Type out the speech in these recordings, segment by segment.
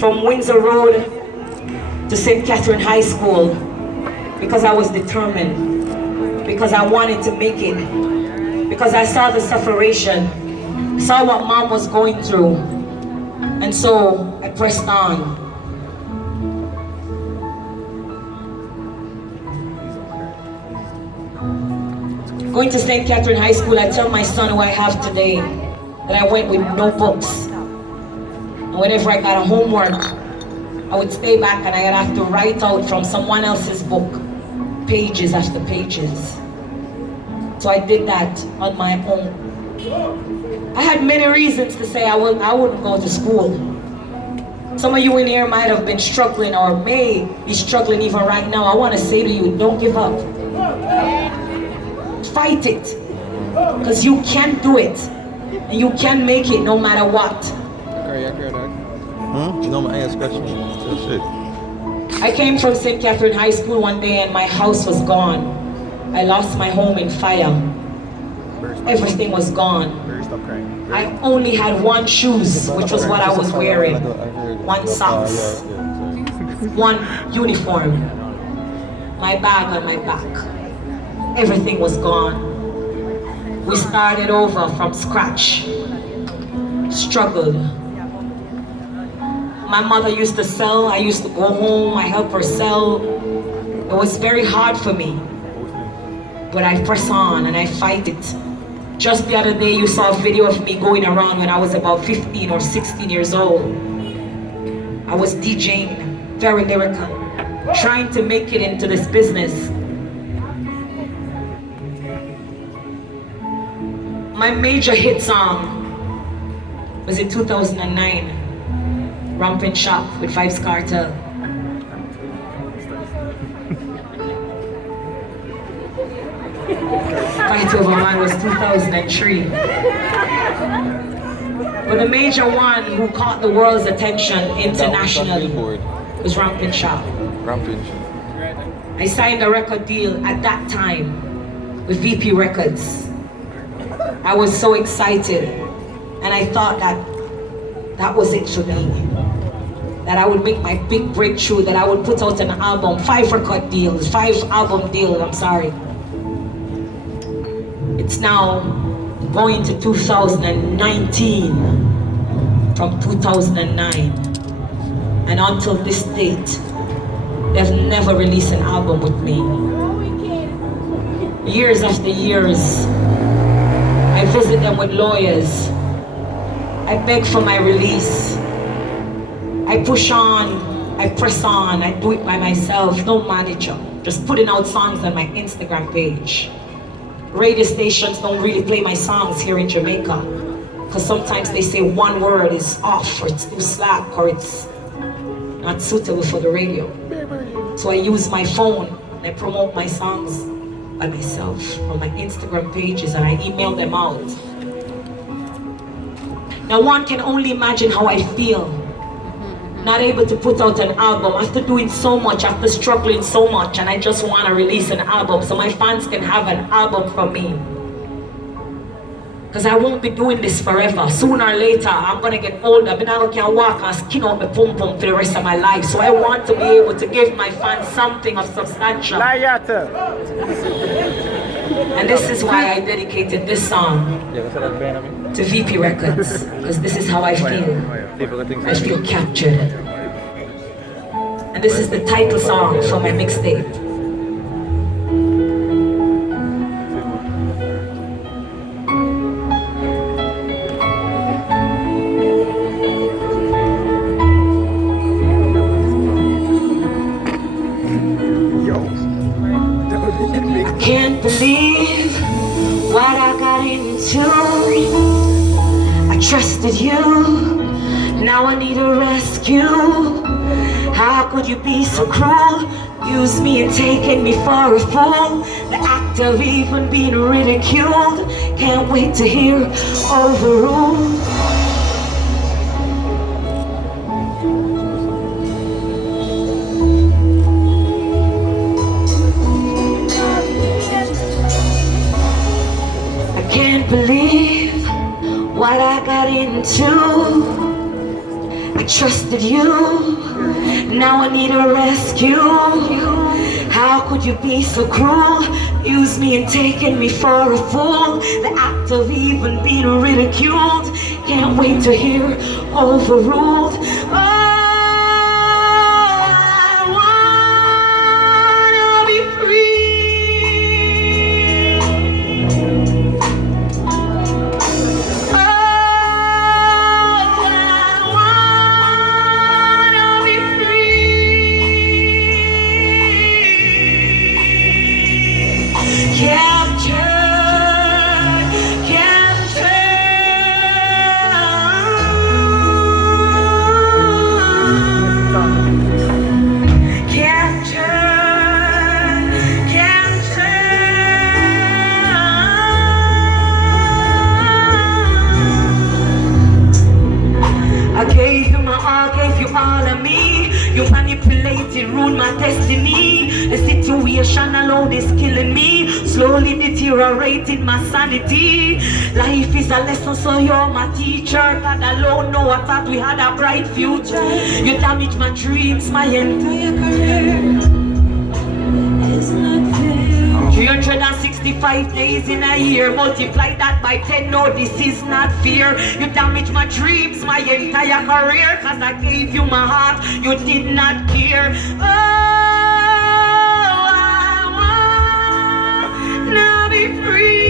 from Windsor Road to St. Catherine High School because I was determined, because I wanted to make it, because I saw the sufferation, saw what mom was going through, and so I pressed on. Going to St. Catherine High School, I tell my son who I have today that I went with no books. And whenever I got a homework, I would stay back and I'd have to write out from someone else's book, pages after pages. So I did that on my own. I had many reasons to say I wouldn't go to school. Some of you in here might have been struggling or may be struggling even right now. I want to say to you, don't give up. Fight it, because you can do it, and you can make it no matter what. I came from St. Catherine High School one day and my house was gone. I lost my home in fire. Everything was gone. I only had one shoes, which was what I was wearing, one socks, one uniform, my bag on my back. Everything was gone. We started over from scratch. Struggled. My mother used to sell. I used to go home. I helped her sell. It was very hard for me. But I press on and I fight it. Just the other day you saw a video of me going around when I was about 15 or 16 years old. I was DJing, very lyrical, trying to make it into this business. My major hit song was in 2009, Rampant Shop with Hive's Kartel. Fight Over Mine was 2003. But the major one who caught the world's attention internationally was Rampant Shop. I signed a record deal at that time with VP Records. I was so excited, and I thought that was it for me. That I would make my big breakthrough, that I would put out an album, 5 album deals, I'm sorry. It's now going to 2019 from 2009. And until this date, they've never released an album with me. Years after years, I visit them with lawyers. I beg for my release. I push on, I press on, I do it by myself, no manager. Just putting out songs on my Instagram page. Radio stations don't really play my songs here in Jamaica, because sometimes they say one word is off, or it's too slack, or it's not suitable for the radio. So I use my phone and I promote my songs by myself on my Instagram pages, and I email them out. Now one can only imagine how I feel, not able to put out an album after doing so much, after struggling so much, and I just want to release an album so my fans can have an album from me. Because I won't be doing this forever. Sooner or later, I'm going to get older. But now I can walk and skin out my pum pum for the rest of my life. So I want to be able to give my fans something of substantial. And this is why I dedicated this song to VP Records. Because this is how I feel. I feel captured. And this is the title song for my mixtape. Can't believe what I got into. I trusted you, now I need a rescue. How could you be so cruel? Use me and taking me for a fool. The act of even being ridiculed. Can't wait to hear overruled. Believe what I got into. I trust trusted you, now I need a rescue. How could you be so cruel? Use me and taking me for a fool. The act of even being ridiculed. Can't wait to hear overruled. Oh, I wanna be free. Ruin my destiny. The situation alone is killing me, slowly deteriorating my sanity. Life is a lesson, so you're my teacher. God alone know I thought we had a bright future. You damaged my dreams, my entire career. It's not fair. 365 days in a year, multiply that by 10, no, this is not fear. You damaged my dreams, my entire career, cause I gave you my heart, you did not care. Oh, I wanna be free.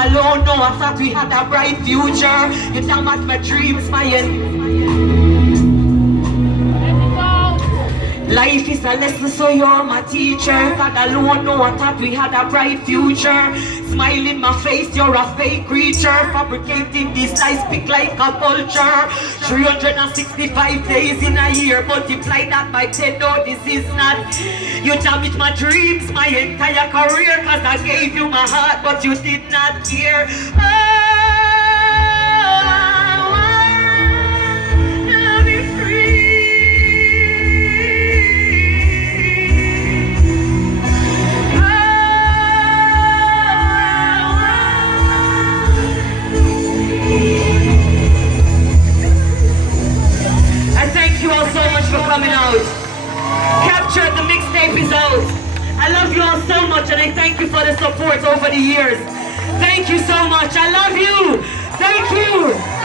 Alone, no, I thought we had a bright future. You damaged my dreams, my life is a lesson, so you're my teacher. God alone, no, I thought we had a bright future. Smile in my face, you're a fake creature. Fabricating these lies, speak like a vulture. 365 days in a year, multiply that by 10, no, this is not. You damaged my dreams, my entire career, cause I gave you my heart, but you did not care. Oh, I wanna be free. Coming out. Captured, the mixtape is out. I love you all so much and I thank you for the support over the years. Thank you so much. I love you. Thank you.